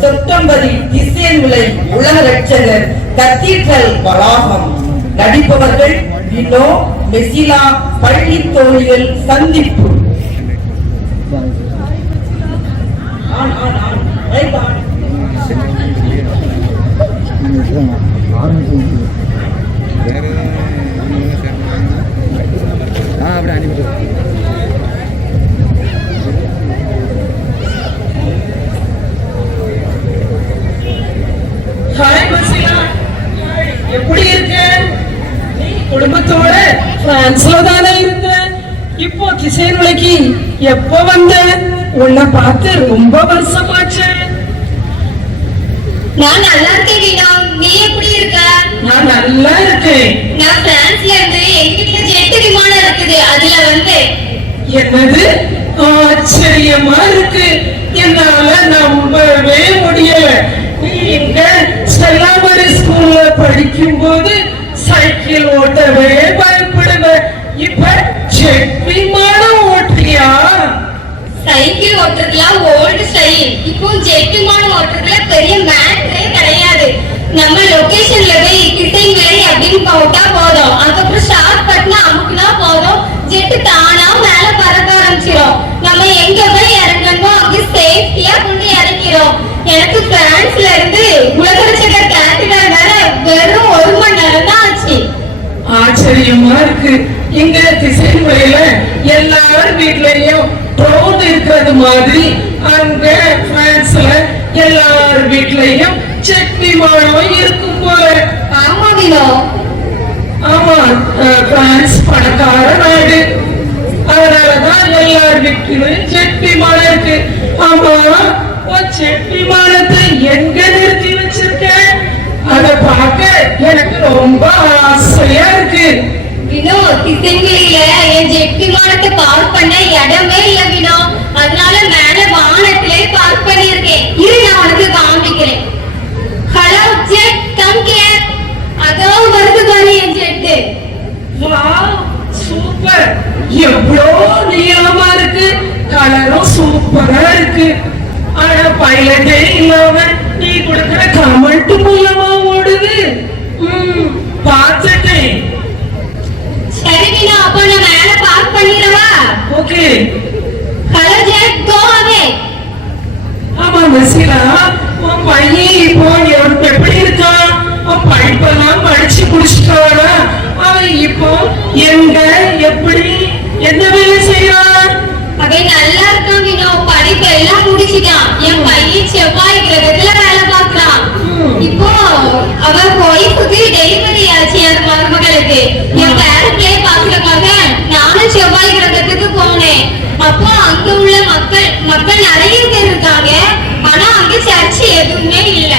செப்டம்பரில் திசையன் விலை உலக ரட்சகர் கத்தீட்ரல் வளாகம். நடிப்பவர்கள் வினோ, மெசிலா. பள்ளி தோழிகள் சந்திப்பு. எப்படி இருக்க? நீ குடும்பத்தோட பிரான்ஸ்ல தானே இருந்த. இப்போ திசையன் விலைக்கு எப்போ வந்த? உன்னை பார்த்து ரொம்ப வருஷமாச்சு. நான் நல்லா இருக்கேன் வீணா. நீ எப்படி இருக்க? நான் நல்லா இருக்கேன். நான் பிரான்ஸ்ல இருந்து எங்கிட்ட ஜெட் விமானம் இருக்குது, அதுல வந்து. என்னது? ஆச்சரியமா இருக்கு. என்னால நம்பவே முடியல. நீ இங்க ஸ்டெல்லாமரி ஸ்கூல்ல படிக்கும் போது சைக்கிள் ஓட்டவே பயப்படுவ. இப்ப ஜெட் விமானம் ஓட்டுறியா? சைக்கிள் ஓட்டுறதுலாம் ஓல்டு ஸ்டைல். இப்போ ஜெட் விமானம் ஓட்டுறதுல பெரிய மேட்டரே கிடையாது. நம்ம லொகேஷன்ல போய் திசையன் விலை அப்படின்னு போட்டா போதும். அதுக்கப்புறம் ஸ்டார்ட் பட்டனா அமுக்குனா போதும், ஜெட் தானா மேல பறக்க ஆரம்பிச்சிடும். நம்ம எங்க போய் இறங்கணுமோ அங்க சேஃப்டியா கொண்டு இறக்கிறோம். எனக்கு பிரான்ஸ்ல இருந்து உலகரட்சகர் கேட்டிடால் வேற வெறும் 1 மணி நேரம் தான் ஆச்சு. ஆச்சரியமா இருக்கு. இங்க திசையன் விலையில எல்லாரும் வீட்லயும் ட்ரோன் இருக்கிறது மாதிரி அங்க பிரான்ஸ்ல எல்லார் வீட்லயும் ஜெட் விமானம் இருக்கும் போல. ஆமா வினோ. ஆமா, பிரான்ஸ் பணக்கார நாடு, அதனாலதான் எல்லார் வீட்லயும் ஜெட் விமானம் இருக்கு. ஆமா, ஜெட் விமானத்தை எங்க நிறுத்தி வச்சிருக்க? அதை பார்க்க எனக்கு ரொம்ப ஆசையா இருக்கு. வினோ, திசையன் விலையில என் ஜெட் விமானத்தை பார்க் பண்ண இடமே இல்ல வினோ. அதனால மேல வானத்திலே பார்க் பண்ணியிருக்கேன். இரு, நான் உனக்கு காமிக்கிறேன். Hello Jet, come here. அதோ வருது பாரு என் ஜெட். Wow, super. எவ்வளோ நீளமா இருக்கு, கலரும் சூப்பரா இருக்கு. ஆனா பைலட்டே இல்லாம நீ கொடுக்கிற கமெண்ட் மூலமா ஓடுது. பார்த்துட்டேன். சரி வினோ, அப்ப நான் மேல பார்க் பண்ணிடவா? ஓகே. ஹலோ ஜெட், கோ அவே. ஆமா மெசிலா, உன் பையன் இப்போ எப்படி இருக்கான்? அவன் படிப்பெல்லாம் படிச்சு குடிச்சிட்டானா? அவன் இப்போ எங்க, எப்படி, என்ன வேலை செய்யறான்? அவன் நல்லா இருக்கான் வினோ. படிப்பு எல்லாம் முடிச்சிட்டான். என் பையன் செவ்வாய் கிரகத்துல வேலை பார்க்கறான். இப்போ அவன் ஒய்ஃபுக்கு டெலிவரி ஆச்சு, அந்த மருமகளுக்கு. என் பேரண்ட்லயே பாக்குறதுக்காக நானும் செவ்வாய் கிரகத்துக்கு போனேன். அப்போ அங்க உள்ள மக்கள் நிறைய பேர் இருக்காங்க. ஆனா அங்க சர்ச் எதுவுமே இல்ல.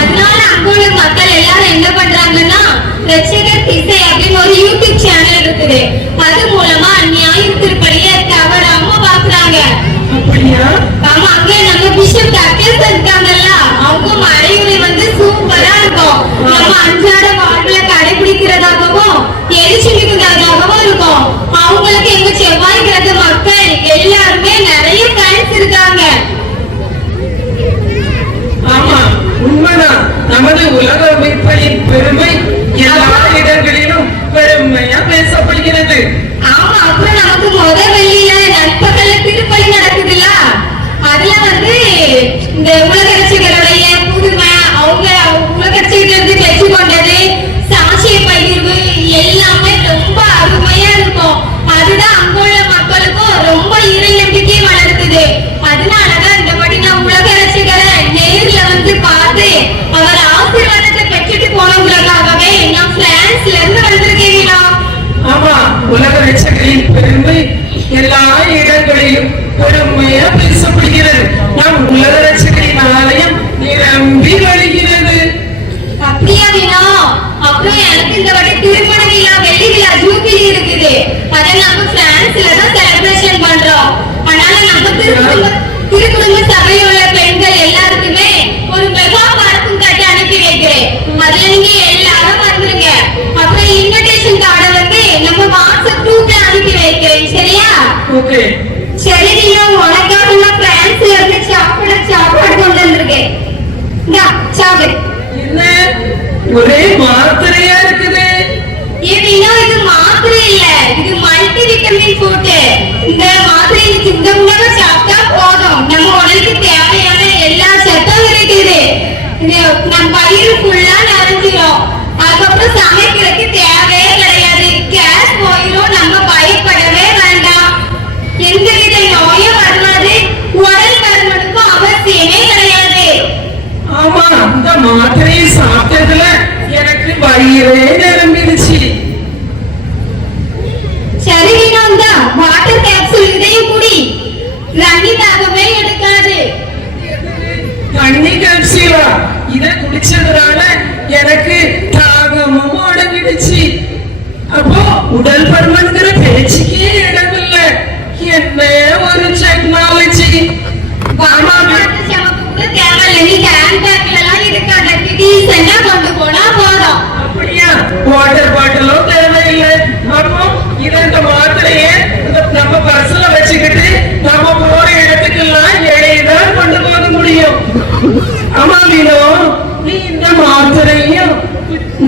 அதனால அங்க உள்ள மக்கள் எல்லாரும் என்ன பண்றாங்கன்னா, ரட்சகர் திசை அப்படின்னு ஒரு யூடியூப் சேனல் இருக்குது. அது மூலமா நியாய திருப்பலியை தவறாம பாக்குறாங்க. ஆமா, அங்க நம்ம பிஷப் டக்கஸ் இருக்காங்கல்ல, அவங்க மறைவுரை வந்து சூப்பரா இருக்கும். நம்ம அன்றாட வாழ்வுல கடைபிடிக்கிறதாகவும் எரிச்சுக்கிறதாகவும் இருக்கும். அவங்களுக்கு எங்க செவ்வாய் கிரக மக்கள் எல்லாருமே நிறைய ஃபேன்ஸ் இருக்காங்க. ஆமா, உண்மைதான். நமது உலக அமைப்பின் பெருமை எல்லா இடங்களிலும் பெருமையா பேசப்படுகிறது. ஆமா, அப்புறம் நமக்கு வெள்ளியில நண்பகல்ல திருப்பலி நடக்குதுல்ல, அதுல வந்து இந்த உலக ரட்சகருடைய புதுமை, அவங்க உலக ரட்சகருக்கு வெற்றி கொண்டது, சாட்சிய பகிர்வு எல்லாமே ரொம்ப அருமையா இருக்கும். அதுதான் அங்குள்ள மக்களுக்கும் ரொம்ப இறை நம்பிக்கை வளர்க்குது. அதனாலதான் இந்த படி நான் உலக ரட்சகரை நேர்ல வந்து பார்த்து அவர் ஆசீர்வாதத்தை பெற்றுட்டு போனவங்களுக்காகவே நான் பிரான்ஸ்ல இருந்து வந்திருக்கீங்களா? ஆமா, உலக ரட்சகரின் பெருமை எல்லா இடங்களிலும் பெருமையா பேசப்படுகிறது. நம் உலக ரட்சகரின் ஆலயம் நிரம்பி வழிகிறது. அப்படியா வீணா? அப்புறம் எனக்கு இந்த வாட்டி திருமண விழா, வெள்ளி விழா, ஜூபிலி இருக்குது. அதை நம்ம பிரான்ஸ்ல தான் செலிப்ரேஷன் பண்றோம். அதனால நம்ம திருக்குடும்ப சபையுள்ள பெண்கள் எல்லாருக்குமே ஒரு மெகா பார்க்கும் கட்டி அனுப்பி வைக்கிறேன். அதுல நீங்க எல்லாரும் வந்துருங்க. அப்புறம் இன்விடேஷன் கார்டை வந்து நம்ம வாட்ஸ்அப் குரூப்ல அனுப்பி வைக்கிறேன். சரியா? ஓகே. சரி வீணா, உனக்காக நான் பிரான்ஸ்ல இருந்து சாப்பாடு கொண்டு வந்திருக்கேன். ஒரே மாத்திரையா இருக்குது. ஏன்னா இது மாத்திரை இல்ல, இது மல்டி விட்டமின் ஃபுட். இந்த மாத்திரை இந்த உணவை சாப்பிட்டா போதும், நம்ம உடலுக்கு தேவையான எல்லா சத்தும் இருக்குது. இது நம்ம வயிறு ஃபுல்லா நிறைஞ்சிடும். அதுக்கப்புறம் சமைக்கிறதுக்கு தேவையே கிடையாது. கேஸ் போயிடும், நம்ம பயப்படவே வேண்டாம். எந்தவித நோயும் வராது, உடல் பருமனுக்கும் அவசியமே கிடையாது. ஆமா, இந்த மாத்திரையை சாப்பிட்டதுல எனக்கு வயிறே நிரம்பிடுச்சு. சரி வினோந்தா, வாட்டர் கேப்சூல் இதையும் குடி. தண்ணி தாகமே எடுக்காது. தண்ணி கேப்சூலா? இத குடிச்சதுனால எனக்கு தாகமும் அடங்கிடுச்சு. அப்போ உடல் பருமன்கிற பேச்சுக்கே இடமில்ல. என்ன ஒரு டெக்னாலஜி! அப்படியா? வாட்டர் பாட்டிலும் தேவையில்லை. அப்போ இந்த மாத்திரையை நம்ம பர்ஸ்ல வச்சுக்கிட்டு நம்ம போற இடத்துக்கெல்லாம் எடையதான் கொண்டு போக முடியும். ஆமா மீனோ, நீ இந்த மாத்திரையும்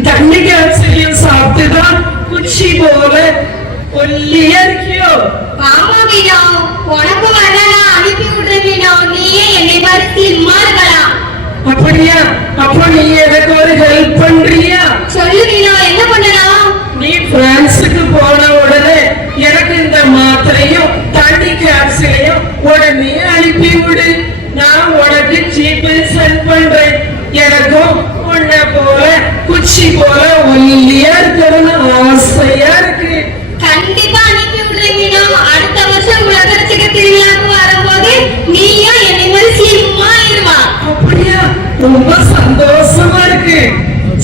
தண்ணி கேப்சூலையும் சாப்பிட்டுதான் குச்சி போல ஒல்லியா இருக்கியோ? ஆமா மீனோ, உனக்கு வேணா நான் அனுப்பி விடுறேன் மீனோ. நீயே என்னை மாதிரி ஸ்லிம்மா இருக்கலாம். அப்படியா? அப்ப நீ எனக்கு ஒரு ஹெல்ப் பண்றியா? சொல்லு மீனோ, என்ன பண்ணலாம்? நீ பிரான்ஸுக்கு போன உடனே எனக்கு இந்த மாத்திரையும் தண்ணி கேப்சூலையும் உடனே அனுப்பி விடு. நான் உனக்கு ஜிபே சென்ட் பண்றேன். எனக்கும் உன்னை போல குச்சி போல ஒல்லியா இருக்கணும்னு ஆசையா இருக்கு. கண்டிப்பா அனுப்பி விடுறேன் மீனோ. அடுத்த வருஷம் உலகத்துக்கு திருவிழாக்கு வரும்போது நீயும் என்னை மாதிரி ஸ்லிம்மா இருவா. அப்படியா? ரொம்ப சந்தோஷமா இருக்கு.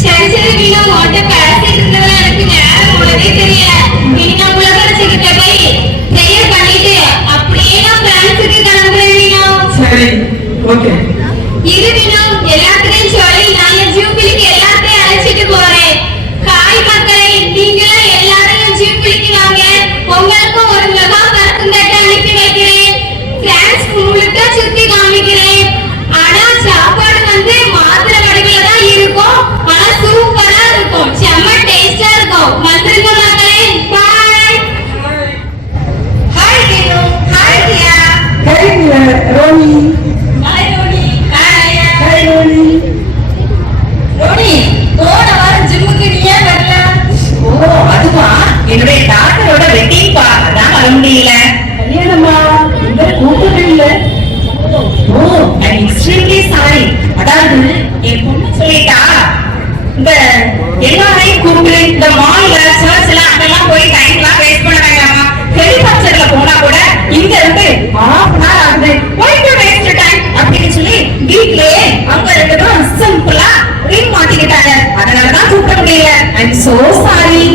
சரி சரி மீனோ, உன்கிட்ட பேசிட்டு இருந்ததுல எனக்கு நேரம் போனதே தெரியல. இனி நான் உலகத்துக்கிட்ட போய் ப்ரேயர் பண்ணிட்டு அப்படியே நான் பிரான்ஸுக்கு கிளம்புறேன் மீனோ. சரி, ஓகே. இது மீனோ, எல்லாத்தையும் சொல்லி நான் என் ஜூபிலிக்கு எல்லாத்தையும் அழைச்சிட்டு போறேன். ஹாய் மக்களே, நீங்களும் எல்லாரும் என் ஜூபிலிக்கு வாங்க. உங்களுக்கும் ஒரு மெகா பறக்குந்தட்டை அனுப்பி வைக்கிறேன். பிரான்ஸ் முழுக்க சுத்தி காமிக்கிறேன். ஆனா சாப்பாடு வந்து மாத்திரை வடிவில தான் இருக்கும். ஆனா சூப்பரா இருக்கும், செம்ம டேஸ்டா இருக்கும். வந்துருங்க மக்களே. Bye. Hi Meeno. Hi Diya. Hi Ronnie. Hi Ronnie. Hi. Hi Ronnie. Ronnie, போன வாரம் ஜிம்முக்கு நீ ஏன் வரல? ஓ, அதுவா என்னுடைய டாக்டரோட வெட்டிங் பா, அதான் வர முடியல. கல்யாணமா? இந்த கூட்டமே இல்ல. ஓ, ஐ எக்ஸ்ட்ரீம்லி சாரி. அதாவது என் பொண்ணு சொல்லிட்டா, இந்த எல்லாரையும் கூப்பிட்டு இந்த மால்ல சர்ச்ல அங்கெல்லாம் போய் டைம்லாம் வேஸ்ட் பண்ண வேண்டாமா. ஹெலிகாப்டர்ல போனா கூட இங்க இருந்து half an hour ஆகுது, why to waste time அப்படின்னு சொல்லி வீட்லயே அவங்க ரெண்டு பேரும் சிம்பிளா ரிங் மாட்டிக்கிட்டாங்க. அதனாலதான் கூப்பிட முடியல. I am so sorry.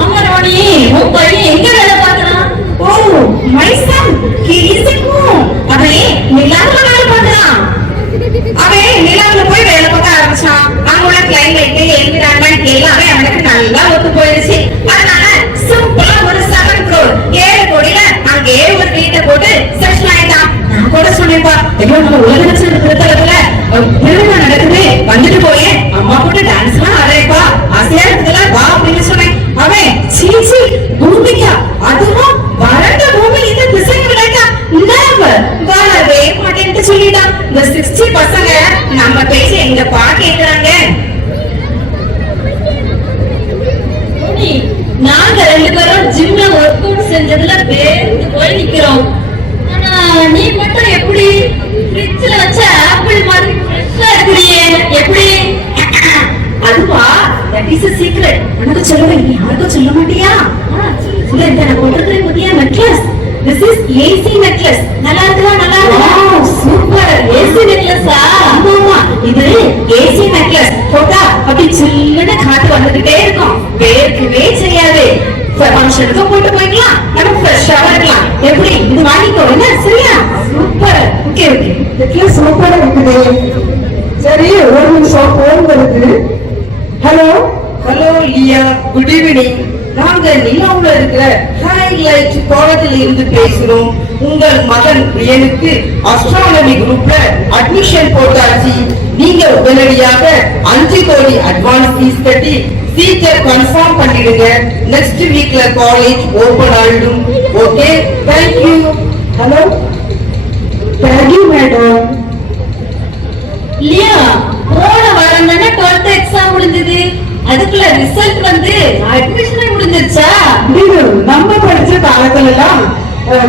ஆமா ரோனி, உன் பையன் எங்க வேலை பார்க்கறான்? Oh, my son, he is at home. அவன் நிலாவுல வேலை பார்க்கறான். அவன் நிலாவுல போய் வேலை பார்க்க ஆரம்பிச்சான். அங்குள்ள கிளைமேட், என்விரான்மெண்ட் எல்லாமே அவனுக்கு நல்லா ஒத்து போயிருச்சு. அதனால சிம்பிளா ஒரு 7 crore 7 கோடியில அங்கேயே ஒரு வீட்டை போட்டு செட்டில் ஆயிட்டான். நான் கூட சொன்னேன்ப்பா, ஐயோ நம்ம உலகத்துல திருத்தலத்துல திருவிழா நடக்குது, வந்துட்டு போயே அம்மா கூட டான்ஸ் எல்லாம் ஆடுறேப்பா, ஆசையா இருக்குதுல, வா அப்படின்னு சொன்னேன். அவன் சீச்சி பூமிக்கா, அதுவும் வறண்ட பூமி இந்த பிசைங்க விளையாட்டா வரவே மாட்டேன்ட்டு சொல்லிட்டான். இந்த 60 பசங்க நம்ம பேச எங்கப்பா கேக்குறாங்க. ரோனி, நாங்க 2 பேரும் ஜிம்ல ஒர்க் அவுட் செஞ்சதுல வேர்த்து போய் நிக்கிறோம். ஆனா நீ மட்டும் எப்படி ஃப்ரிட்ஜ்ல வச்ச ஆப்பிள் மாதிரி ஃப்ரெஷ்ஷா இருக்கிறியே, எப்படி? அதுவா, that is a secret. உனக்கு சொல்லுவேன், நீ யாருக்கும் சொல்ல மாட்டியா? இல்ல, இந்த நான் போட்டிருக்கிறேன் புதிய necklace. This is AC necklace. நல்லா இருக்குதா? நல்லா இருக்குதா? சூப்பர். AC necklace ஆ? ஆமா, இது AC necklace. போட்டா அப்படி சில்லுன்னு காத்து வந்துகிட்டே இருக்கும், வேர்க்கவே செய்யாது. ஃபங்க்ஷனுக்கு போட்டு போய்க்கலாம், நம்ம ஃப்ரெஷ்ஷாவும் இருக்கலாம். எப்படி? இது வாங்கிக்கோ, என்ன? சரியா? சூப்பர். Okay okay. நெக்லஸ் சூப்பரா இருக்குது. சரி, ஒரு நிமிஷம் போன் வருது. ஹலோ ஹலோ லியா, குட் ஈவினிங். நாங்க நிலாவுல இருக்கிற ஹைலைட் கோலத்தில் இருந்து பேசுறோம். உங்கள் மகன் பிரியனுக்கு அஸ்ட்ரானமி குரூப்ல அட்மிஷன் போட்டாச்சு. நீங்க உடனடியாக 5 கோடி அட்வான்ஸ் ஃபீஸ் கட்டி சீட்டை கன்ஃபார்ம் பண்ணிடுங்க. நெக்ஸ்ட் வீக்ல காலேஜ் ஓபன் ஆயிடும். Okay, thank you. Hello, thank you madam. இல்லையா போன வாரம் தானே 12th எக்ஸாம் முடிஞ்சது, அதுக்குள்ள ரிசல்ட் வந்து அட்மிஷன் முடிஞ்சிருச்சா? நம்ம படிச்ச காலத்துல எல்லாம்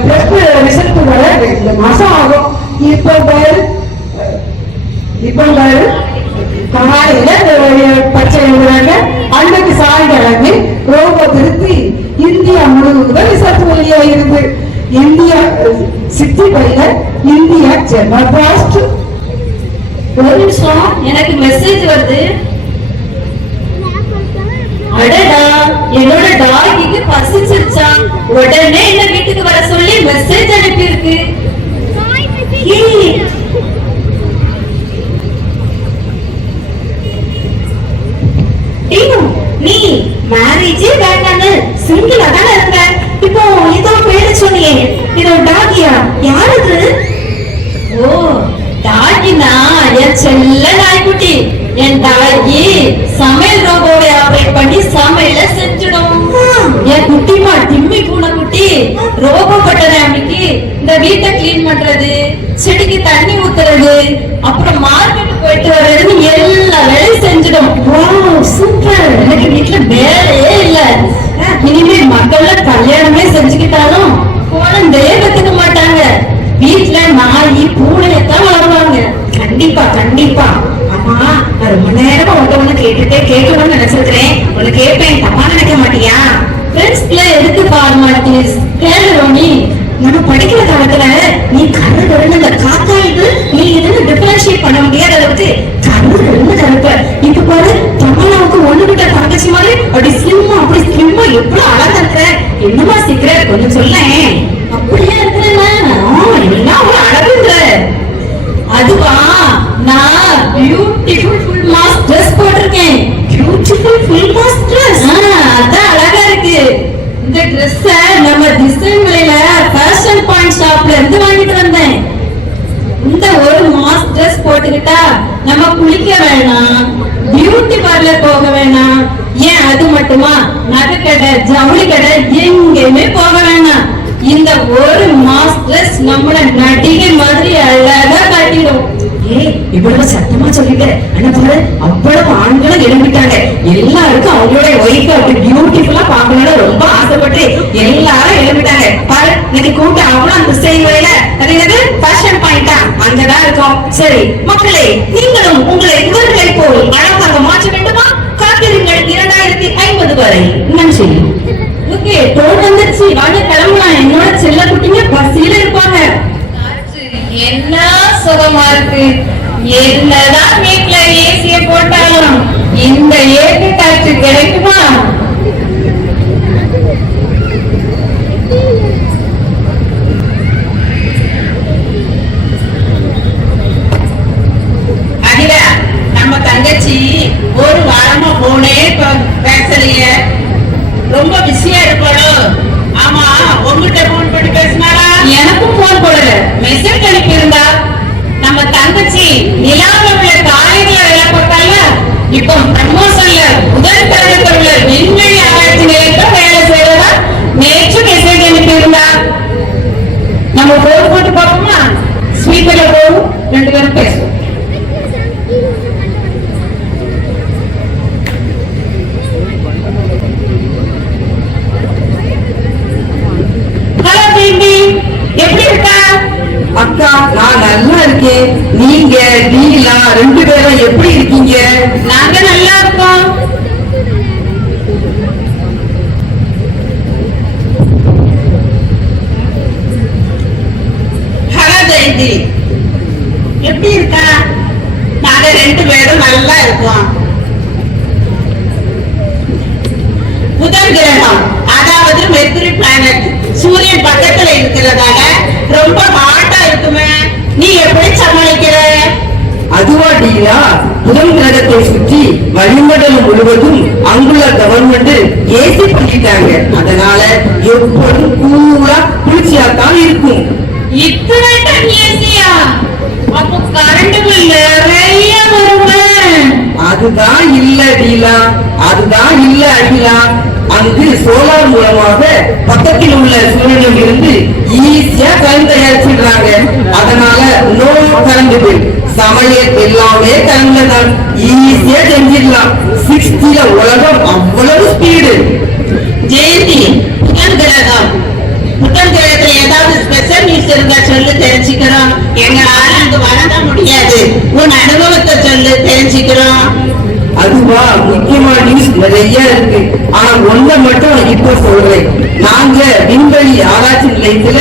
பிளஸ் ரிசல்ட் வர 2 மாசம் ஆகும். இப்ப பாரு காலையில பச்சை எழுதுறாங்க, அன்னைக்கு சாயங்காலமே ரோபோ திருத்தி இந்தியா முழுவதும் ரிசல்ட் வெளியாகிருக்கு. இந்தியா 65ல இந்தியா ஜெர்மன் பாஸ்ட். ஒரு நிமிஷம், எனக்கு மெசேஜ் வருது. அடடா, என்னோட டாகிக்கு பசிச்சிருச்சா, உடனே என்ன வீட்டுக்கு வர சொல்லி மெசேஜ் அனுப்பி இருக்கு. நீ மேரேஜே வேண்டான்னு சிங்கிளா தானே இருந்த, இப்போ இதோ பேரு சொன்னியே, இதோ டாகியா? யாரு? ஓ, டாகினா என் செல்ல நாய்க்குட்டி. என் டாகி சமையல் ரோபோவை ஆபரேட் பண்ணி சமையல செஞ்சிடும். என் குட்டிமா டிம்மி பூனை குட்டி ரோபோ பட்டன அன்னைக்கு இந்த வீட்டை கிளீன் பண்றது, செடிக்கு தண்ணி ஊத்துறது, அப்புறம் மார்க்கெட் போயிட்டு வர்றதுன்னு எல்லா வேலையும் செஞ்சிடும். சூப்பர், எனக்கு வீட்டுல வேலையே இல்ல. இனிமே மக்கள்ல கல்யாணமே செஞ்சுக்கிட்டாலும் குழந்தையே பெத்துக்க மாட்டாங்க. வீட்டுல நாய் பூனையத்தான் வளருவாங்க. கண்டிப்பா கண்டிப்பா. அம்மா, நான் ரொம்ப நேரமா ஒன்று கேட்கணும்னு நினைச்சிருக்கிறேன். ஒண்ணு கேட்பேன், தப்பா நினைக்க மாட்டியா? ஃப்ரெண்ட்ஸ்ல எதுக்கு ஃபார்மாலிட்டிஸ்? கேளு ரோனி. நம்ம படிக்கிற காலத்துல நீ கரு கருன்னு இந்த காத்தாயிட்டு நீ இதுன்னு டிஃபரன்ஷியேட் பண்ண முடியாத அளவுக்கு கரு கருன்னு கருப்ப. இப்ப பாரு, தமிழாவுக்கு ஒண்ணு விட்ட தங்கச்சி மாதிரி அப்படி ஸ்லிம்மா எவ்வளவு அழகா இருக்கிற. என்னமா சீக்கிரம் கொஞ்சம் சொல்லேன். அப்படியே இருக்கிறேன்னா எல்லாம் ஒரு அழகுன்ற. அதுவா, நான் பியூட்டிஃபுல் ஃபுல் மாஸ் ட்ரெஸ் போட்டிருக்கேன். Beautiful full mass dress? அதான் அழகா இருக்கு. இந்த ட்ரெஸ்ஸ நம்ம டிசைன்களில ஃபேஷன் பாயிண்ட் ஷாப்ல இருந்து வாங்கிட்டு வந்தேன். இந்த ஒரு மாஸ் ட்ரெஸ் போட்டுக்கிட்டா நம்ம குளிக்க வேணாம், பியூட்டி பார்லர் போக வேணாம். ஏன் அது மட்டுமா, நகை கடை ஜவுளி கடை எங்கேயுமே போக வேணாம். இந்த ஒரு மாஸ் ட்ரெஸ் நம்மள நடிகை மாதிரி அழகா காட்டிடும். இவ்வளவு சத்தமா சொல்லிட்டு ஆனா பாரு, அவ்வளவு ஆண்களும் எழும்பிட்டாங்க. எல்லாருக்கும் அவங்களோட ஒய்ஃப் அப்படி பியூட்டிஃபுல்லா பாக்கணும்னு ரொம்ப ஆசைப்பட்டு எல்லாரும் எழும்பிட்டாங்க. பாரு, இன்னைக்கு கூட்டம் அவ்வளவு அந்த செய்வரையில அது என்னது ஃபேஷன் பாயிண்டா அங்கதான் இருக்கும். சரி மக்களே, நீங்களும் உங்களை இவர்களை போல் அழகாக மாற்ற வேண்டுமா? காத்திருங்கள் 2050 வரை. நன்றி. ஓகே, டோல் வந்துருச்சு, வாங்க கிளம்பலாம். என்னோட செல்ல குட்டிங்க பசியில இருப்பாங்க. என்ன சுகமா இருக்கு. என்னதான் வீட்டுல ஏசிய போட்டாலும் இந்த ஏசி காற்று கிடைக்குமா? அகிலா, நம்ம தங்கச்சி ஒரு வாரமா போனே பேசலையே, ரொம்ப பிஸியா இருப்பாளோ? ஆமா, உங்ககிட்ட போன் பண்ணி பேசினாரா? எனக்கும் போன் போடல, மெசேஜ் அனுப்பி இருந்தா. நம்ம தங்கச்சி நிலாவுல உள்ள காலேஜ்ல வேலை பார்த்தால, இப்போ ப்ரமோஷன்ல முதல் தரத்துல உள்ள விண்வெளி ஆராய்ச்சி நிலையத்துல வேலை செய்யறதா நேற்று மெசேஜ் அனுப்பி இருந்தா. நம்ம போன் போட்டு பார்ப்போமா? ஸ்வீட்ல போகும், 2 பேரும் பேசுவோம். எப்படி இருக்கா அக்கா? நான் நல்லா இருக்கேன். நீங்க நீலா 2 பேரும் எப்படி இருக்கீங்க? நாங்க நல்லா இருக்கோம். ஹலோ ஜெயந்தி, எப்படி இருக்கா? நாங்க 2 பேரும் நல்லா இருக்கோம். புதன் கிரகம், அதாவது மெர்க்குரி பிளானட், சூரியன் பக்கத்துல இருக்கிறதால ரொம்ப ஹாட்டா இருக்குமே. நீ எப்படி சமாளிக்கிற? அதுவாடி, அப்படின்னா புதன் கிரகத்தை சுற்றி வளிமண்டலம் முழுவதும் அங்குள்ள கவர்மெண்ட் ஏசி பண்ணிட்டாங்க. அதனால எப்போதும் கூலா குளிர்ச்சியாத்தான் இருக்கும். இத்தனை டன் ஏசியா? அப்போ கரண்ட் பில் நிறைய வருமே. அதுதான் இல்ல டீலா, அதுதான் இல்ல அடிலா. அங்கு சோலார் மூலமாக பக்கத்தில் உள்ள சூரியனில் இருந்து ஈஸியா கரண்ட் தயாரிச்சிடுறாங்க. அதனால நோ கரண்ட் பில். சமையல் எல்லாமே கரண்ட்ல தான் ஈஸியா செஞ்சிடலாம். 60ல உலகம் அவ்வளவு ஸ்பீடு. ஜெயந்தி, புதன் கிரகம், புதன் கிரகத்துல ஏதாவது ஸ்பெஷல் நியூஸ் இருந்தா சொல்லு, தெரிஞ்சுக்கிறோம். எங்களால அங்க வரதான் முடியாது, உன் அனுபவத்தை சொல்லு, தெரிஞ்சுக்கிறோம். அதுவா, முக்கியமான நியூஸ் நிறைய இருக்கு. ஆனா ஒன்றை மட்டும் இப்ப சொல்றேன். நாங்க விண்வெளி ஆராய்ச்சி நிலையத்துல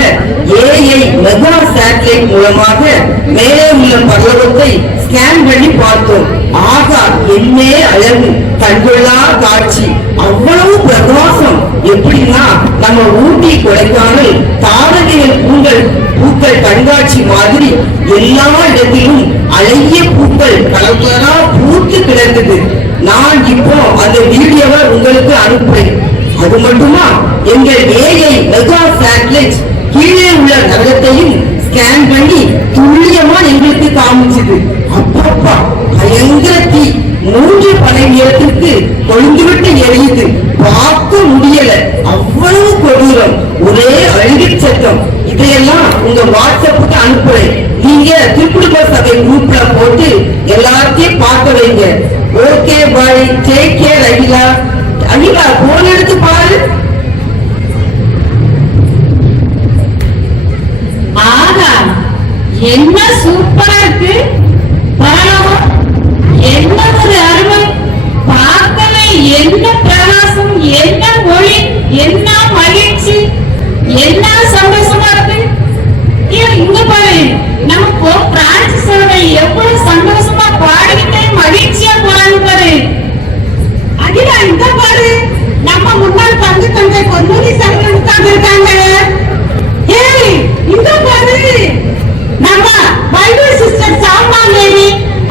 ஏஐ மெகா சேட்டலைட் மூலமாக மேலே உள்ள பரலோகத்தை ஸ்கேன் பண்ணி பார்த்தோம். ஆகா, என்னே அழகு, கண்கொள்ளா காட்சி, அவ்வளவு பிரகாசம். எப்படின்னா நம்ம ஊட்டி கொடைக்கானல் தாரகைகள் பூக்கள் கண்காட்சி மாதிரி எல்லா இடத்திலும் அழகிய பூக்கள் கலர்கலரா பூத்து கிடக்குது. நான் இப்போ அந்த வீடியோவை உங்களுக்கு அனுப்புறேன். அது மட்டுமா, எங்கள் ஏஐ மெகா சேட்டலைட் கீழே உள்ள நகரத்தையும் ஸ்கேன் பண்ணி துல்லியமா எங்களுக்கு காமிச்சது. அப்பப்பா, பயங்கர தீ 3 பனை நேரத்திற்கு கொழுந்துவிட்டு எரியுது. பார்க்க முடியல, அவ்வளவு கொடூரம், ஒரே அழுகை சத்தம். இதையெல்லாம் உங்க வாட்ஸ்அப்புக்கு அனுப்புறேன். நீங்க திருக்குடும்ப சபை குரூப்ல போட்டு எல்லாத்தையும் பார்க்க வைங்க. Okay, bye, take care. Akila, Akila phone எடுத்து பாரு. ஆகா, என்ன சூப்பரா இருக்கு. பரவாயில்ல, என்ன ஒரு அருமை. பார்க்கவே என்ன பிரகாசம், என்ன ஒளி, என்ன மகிழ்ச்சி, என்ன சந்தோஷமா இருக்கு. இங்க பாரு, நம்ம பிரான்சிஸ் அவர்கள் எவ்வளவு சந்தோஷமா பாடிக்கிட்டே மகிழ்ச்சியா போறாங்க பாரு. அகிலா, இங்க பாரு, நம்ம முன்னாள் பங்கு தந்தை பொன்முடி சங்கர் உட்கார்ந்து இருக்காங்க. ஏய், இங்க பாரு, நம்ம பைபிள் சிஸ்டர் சாமானேரி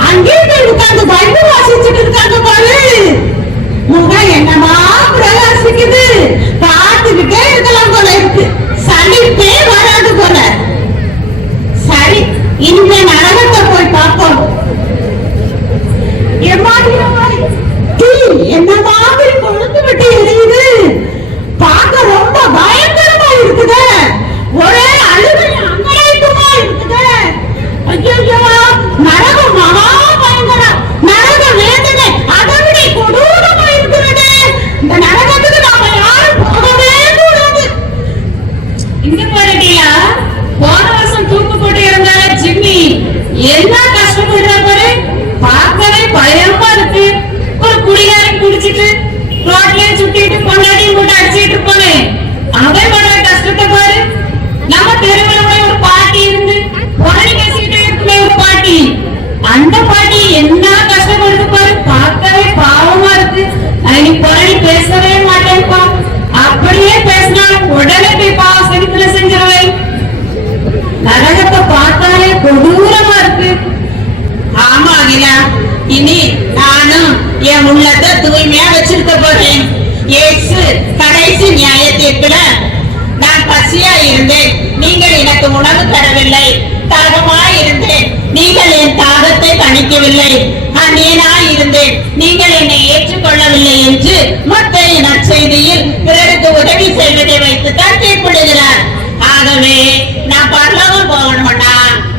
அங்கே போய் உட்கார்ந்து பைபிள் வாசிச்சுட்டு இருக்காங்க பாரு. முகம் என்னமா பிரகாசிக்குது, பார்த்துக்கிட்டே இருக்கலாம் போல இருக்கு. சலிப்பே வராது போல. சரி, இந்த நரகத்தை போய் பார்ப்போம். என்ன மாதிரி கொழுந்து விட்டு எரியுது. பார்க்க ரொம்ப பயங்கரமா இருக்குது. ஒரே அழுகை அங்கலாய்ப்புமா இருக்குது. ஐயோ, நரகம் மகா பயங்கரம். நரக வேதனை அதை விட கொடூரமா இருக்கிறது. இந்த நரகத்துக்கு நாம யாரும் போகவே கூடாது. இங்க பாருடியா, போன வருஷம் தூக்கு போட்டு இருந்தால ஜிம்மி என்ன கஷ்டப்படுற பாரு. பார்க்கவே பயமா இருக்கு. ஒரு குடிகாரன் குடிச்சிட்டு ரோட்லயே சுத்திட்டு பொண்டாட்டியும் போட்டு அடிச்சிட்டு இருப்பானே, அவன் படுற கஷ்டத்தை பாரு. நம்ம தெருவில் ஒரு பாட்டி இருந்து உடனே பேசிக்கிட்டே இருக்குமே ஒரு பாட்டி, அந்த பாட்டி என்ன கஷ்டப்படுது பாரு. பார்க்கவே பாவமா இருக்கு. நீ புறணி பேசவே மாட்டேன்ப்பா. அப்படியே பேசினாலும் உடனே போய் பாவம் செலுத்துல செஞ்சிருவேன். நரகத்தை பார்த்தாலே கொடூரமா இருக்கு. ஆமா அகிலா, இனி நானும் என் உள்ளத்தை தூய்மையா வச்சிருக்க போறேன். இயேசு கடைசி நியாய தீர்ப்புல, நான் பசியா இருந்தேன், நீங்கள் எனக்கு உணவு தரவில்லை, தாகமாய் இருந்தேன், நீங்கள் என் தாகத்தை தணிக்கவில்லை, அந்நியனாய் இருந்தேன், நீங்கள் என்னை ஏற்றுக்கொள்ளவில்லை என்று மத்தேயு நற்செய்தியில் பிறருக்கு உதவி செய்வதை வைத்துத்தான் தீர்ப்பிடுகிறார். ஆகவே நான் பரலோகம் போகணும்னா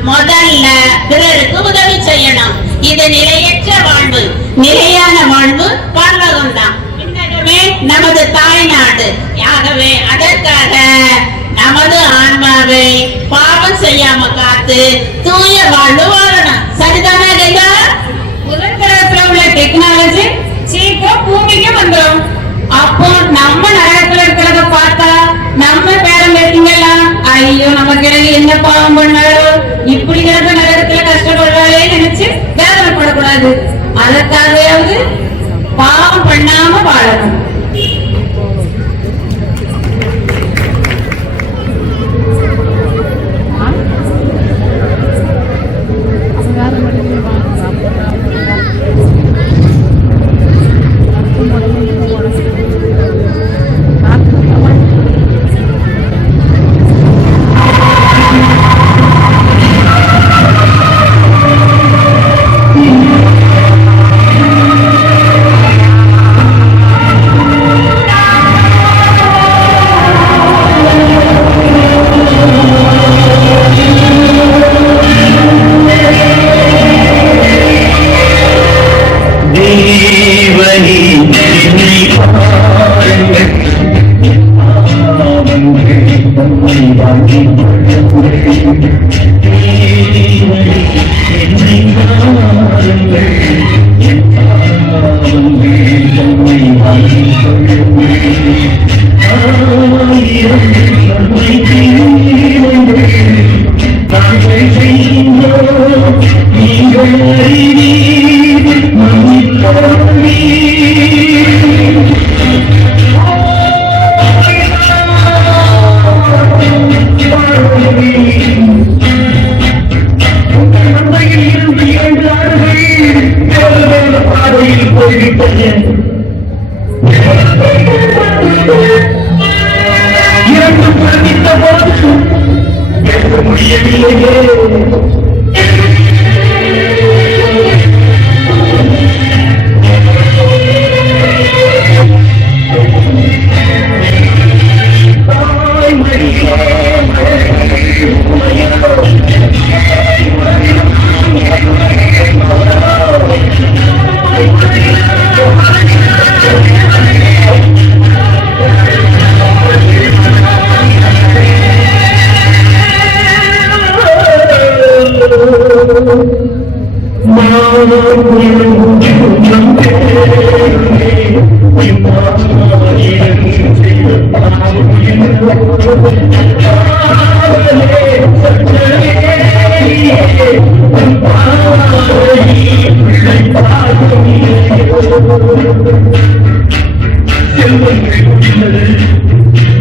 முதல்ல பிறருக்கு உதவி செய்யணும். இது நிலையற்ற வாழ்வு. நிலையான வாழ்வு பரலோகம் தான். நமது தாய்நாடு. ஆகவே அதற்காக நமது ஆன்மாவை பாவம் செய்யாம காத்து தூய வாழ்வு வாழணும். சரிதானே ஐயா? உலகத்துல உள்ள டெக்னாலஜி சீக்கிரம் பூமிக்கு வந்துடும். அப்போ நம்ம நரகத்துல இருக்கிறத பார்த்தா நம்ம பேரம் பேசிங்கலாம், ஐயோ நம்ம கிழங்கு என்ன பாவம் பண்ணாலும் இப்படி கிடந்த நரகத்துல கஷ்டப்படுறாளே நினைச்சு வேதனைப்படக்கூடாது. அதற்காகவே பாவம் பண்ணாம வாழணும்.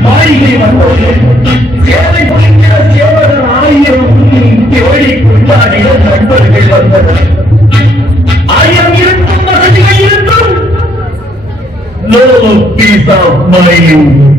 மாளிகை வந்தது சேவை புரிந்த சேவகர் 1000 தேடி கொண்டாடிய நண்பர்கள் வந்தனர். 1000 இருக்கும், வசதிகள் இருக்கும். No peace of mind.